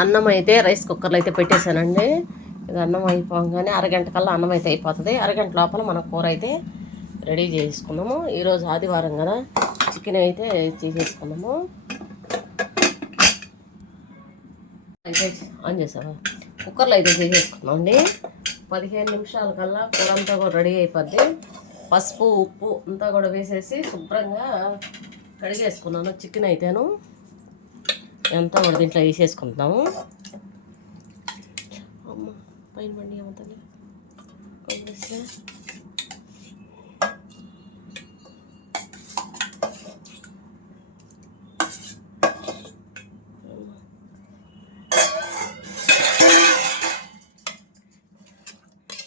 అన్నం అయితే రైస్ కుక్కర్లో అయితే పెట్టేశానండి. ఇది అన్నం అయిపోగానే అరగంట కల్లా అన్నం అయితే అయిపోతుంది. అరగంట లోపల మన కూర అయితే రెడీ చేసుకున్నాము. ఈరోజు ఆదివారం కదా చికెన్ అయితే చేసేసుకున్నాము. అయితే ఆన్ చేసావా? కుక్కర్లో అయితే చేసేసుకున్నాం అండి. పదిహేను నిమిషాల కల్లా కూర అంతా కూడా రెడీ అయిపోద్ది. పసుపు ఉప్పు అంతా కూడా వేసేసి శుభ్రంగా కడిగేసుకున్నాను చికెన్ అయితేను. అంతా కూడా దీంట్లో వేసేసుకుంటున్నాము అమ్మ పైన బండి ఏమవుతుంది కొద్దిస్తే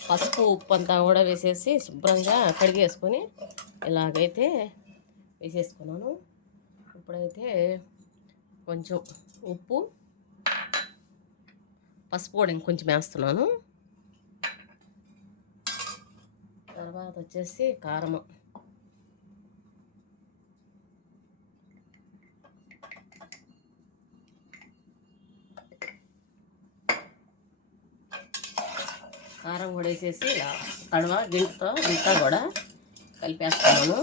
పసుపు ఉప్పు అంతా కూడా వేసేసి శుభ్రంగా కడిగేసుకొని ఇలాగైతే వేసేసుకున్నాను. ఇప్పుడైతే కొంచెం ఉప్పు పసుపు కూడా ఇంకొంచెం వేస్తున్నాను. తర్వాత వచ్చేసి కారము. కారం కూడా వేసేసి ఇలా కడవ గింటతో ఇంతా కూడా కలిపేస్తున్నాను.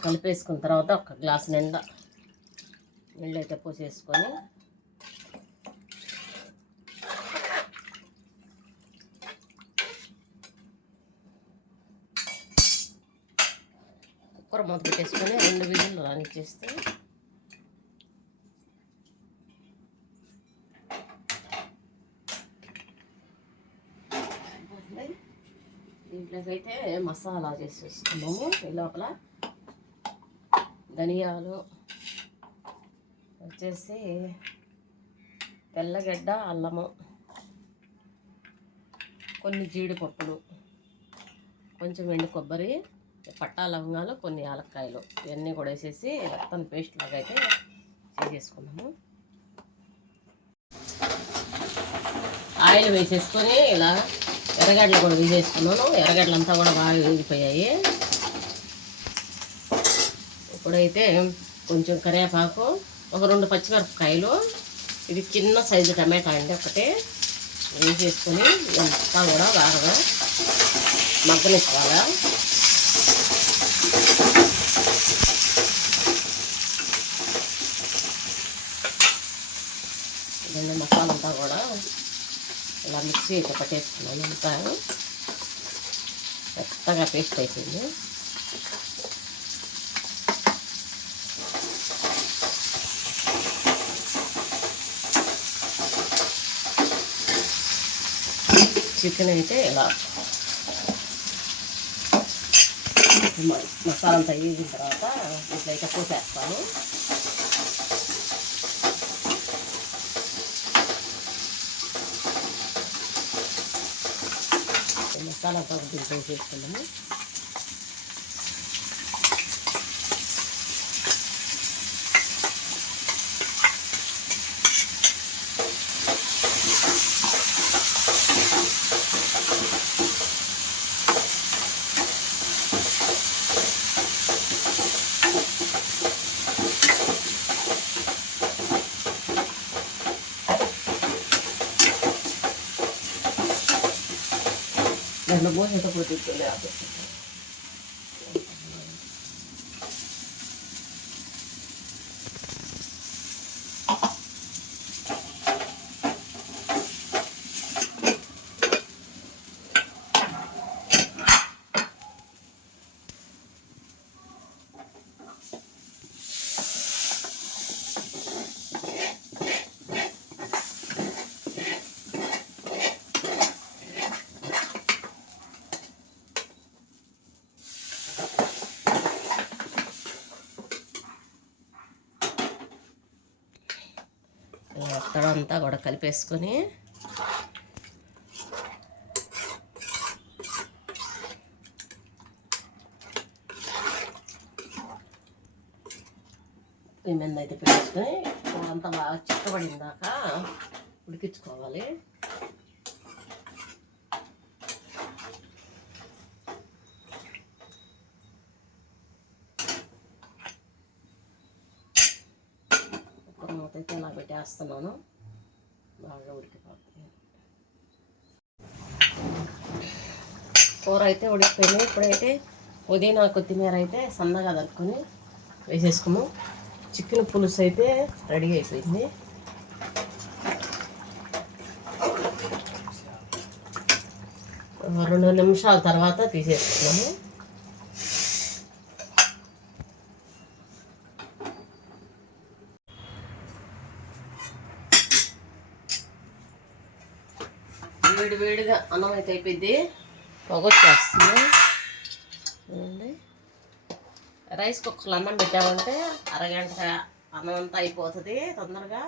కలిపేసుకున్న తర్వాత ఒక గ్లాస్ నిండా నీళ్ళు అయితే పోసేసుకొని కుక్కర్ మూత పెట్టేసుకొని రెండు విజులు రానిచ్చేస్తే దీంట్లోకి అయితే మసాలా చేసేసుకున్నాము ఈ లోపల ధనియాలు వచ్చేసి తెల్లగడ్డ అల్లము కొన్ని జీడిపప్పులు కొంచెం ఎండు కొబ్బరి పట్టా లవంగాలు కొన్ని యాలక్కాయలు. ఇవన్నీ కూడా వేసేసి మొత్తం పేస్ట్ లాగా అయితే చేసేసుకున్నాము. ఆయిల్ వేసేసుకొని ఇలా ఎర్రగడ్డలు కూడా వేసేసుకున్నాను. ఎర్రగడ్డలు అంతా కూడా బాగా వేగిపోయాయి. ఇప్పుడైతే కొంచెం కరివేపాకు ఒక రెండు పచ్చిమిరపకాయలు ఇది చిన్న సైజు టమాటా అండి ఒకటి. వేసేసుకొని అంతా కూడా బాగా మగ్గనిచ్చుకోవాలా. ఇదండి మసాలా అంతా కూడా ఇలా మిక్సీ అయితే పట్టేసుకున్నాను అంతా. మెత్తగా పేస్ట్ అయిపోయింది. చికెన్ అయితే ఇలా మసాలా అంతా వేసిన తర్వాత ఇట్లా అయితే పోసేస్తాను ఈ మసాలా అంతా దీంట్లో వేసేసుకున్నాము దాంట్లో పోసేట మొత్తం అంతా కూడా కలిపేసుకొని ఈ మీద అయితే పెట్టుకొని అంతా బాగా చిక్కబడిందాక ఉడికించుకోవాలి. అయితే నాకు పెట్టేస్తున్నాను బాగా ఉడికిపోతుంది. కూర అయితే ఉడికిపోయింది. ఇప్పుడైతే పుదీనా కొత్తిమీర అయితే సన్నగా దక్కుని వేసేసుకుము చికెన్ పులుసు అయితే రెడీ అయిపోయింది. రెండు నిమిషాల తర్వాత తీసేసుకున్నాము. వేడి వేడిగా అన్నం అయితే అయిపోయింది. పొగొచ్చేస్తుంది. రైస్ కుక్కర్లో అన్నం పెట్టామంటే అరగంట అన్నం అంతా అయిపోతుంది. తొందరగా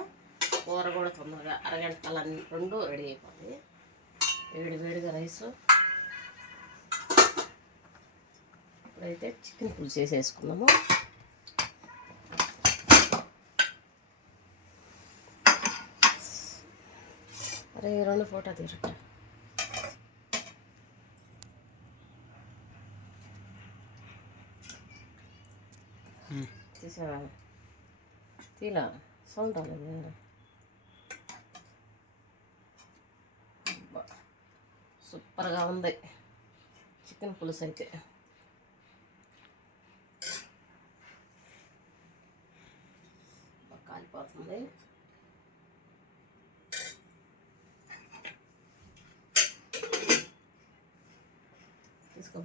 కూర కూడా తొందరగా అరగంట కల్లా రెండు రెడీ అయిపోతుంది వేడి వేడిగా రైస్. ఇప్పుడైతే చికెన్ పులుసు చేసేసుకున్నాము అరే ఈ రెండు ఫోటో తీరట తీసావా తీలా సౌండ్ రాలేదు సూపర్గా ఉంది చికెన్ పులుసు అయితే బాగా కాలిపోతుంది తీసుకో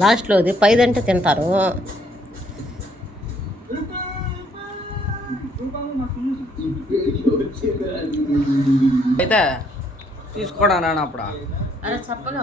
లాస్ట్లో అది పైదంటే తింటారు. అయితే తీసుకోవడానికి అప్పుడు? అరే చప్పగా